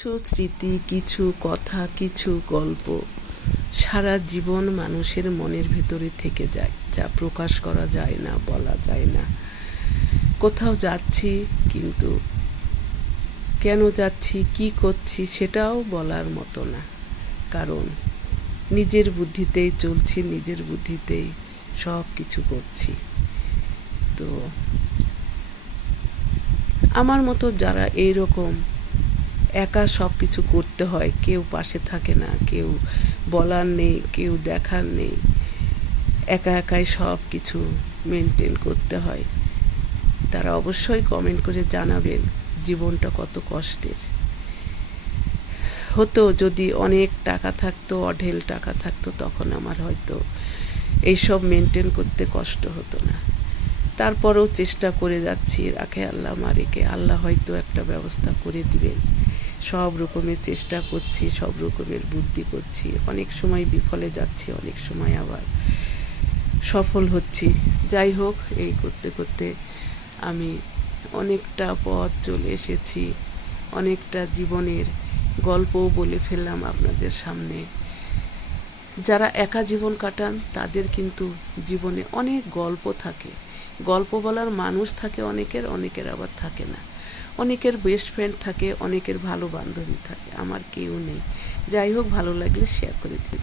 কিছু স্মৃতি, কিছু কথা, কিছু গল্প সারা জীবন মানুষের মনের ভেতরে থেকে যায়, যা প্রকাশ করা যায় না, বলা যায় না। কোথাও যাচ্ছি, কিন্তু কেন যাচ্ছি, কি করছি সেটাও বলার মতো না। কারণ নিজের বুদ্ধিতেই চলছি, নিজের বুদ্ধিতেই সব কিছু করছি। তো আমার মতো যারা এইরকম একা সব কিছু করতে হয়, কেউ পাশে থাকে না, কেউ বলার নেই, কেউ দেখার নেই, একা একাই সব কিছু মেনটেন করতে হয়, তারা অবশ্যই কমেন্ট করে জানাবেন জীবনটা কত কষ্টের হতো। যদি অনেক টাকা থাকতো, অঢেল টাকা থাকতো, তখন আমার হয়তো এইসব মেনটেন করতে কষ্ট হতো না। তারপরেও চেষ্টা করে যাচ্ছি, রাখে আল্লাহ মারেকে, আল্লাহ হয়তো একটা ব্যবস্থা করে দিবেন। সব রকমের চেষ্টা করছি, সব রকমের বুদ্ধি করছি, অনেক সময় বিফলে যাচ্ছি, অনেক সময় আবার সফল হচ্ছি। যাই হোক, এই করতে করতে আমি অনেকটা পথ চলে এসেছি, অনেকটা জীবনের গল্পও বলে ফেললাম আপনাদের সামনে। যারা একা জীবন কাটান তাদের কিন্তু জীবনে অনেক গল্প থাকে, গল্প বলার মানুষ থাকে অনেকের, অনেকের আবার থাকে না। অনেকের বেস্ট ফ্রেন্ড থাকে, অনেকের ভালো বান্ধবী থাকে, আমার কেউ নেই। যাই হোক, ভালো লাগলে শেয়ার করে দিন।